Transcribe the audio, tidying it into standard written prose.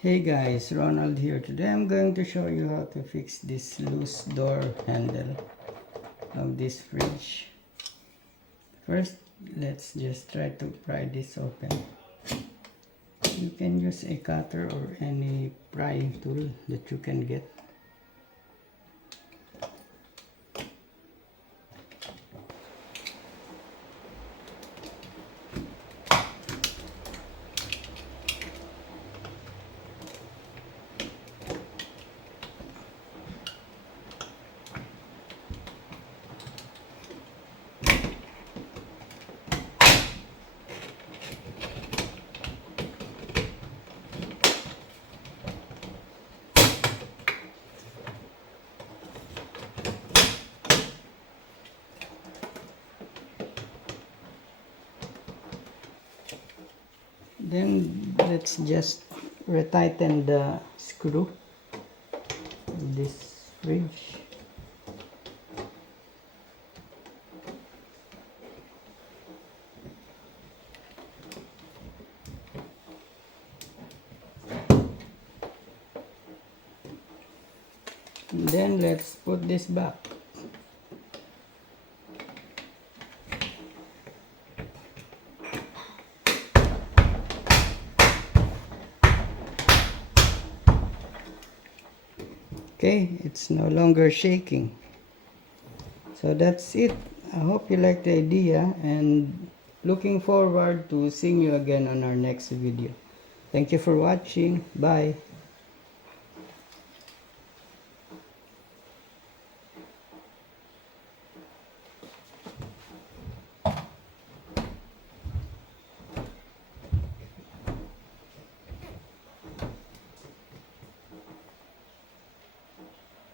Hey guys, Ronald here. Today I'm going to show you how to fix this loose door handle of this fridge. First, let's just try to pry this open. You can use a cutter or any prying tool that you can get. Then let's just retighten the screw of this fridge. And then let's put this back. Okay, it's no longer shaking. So that's it. I hope you like the idea and looking forward to seeing you again on our next video. Thank you for watching. Bye.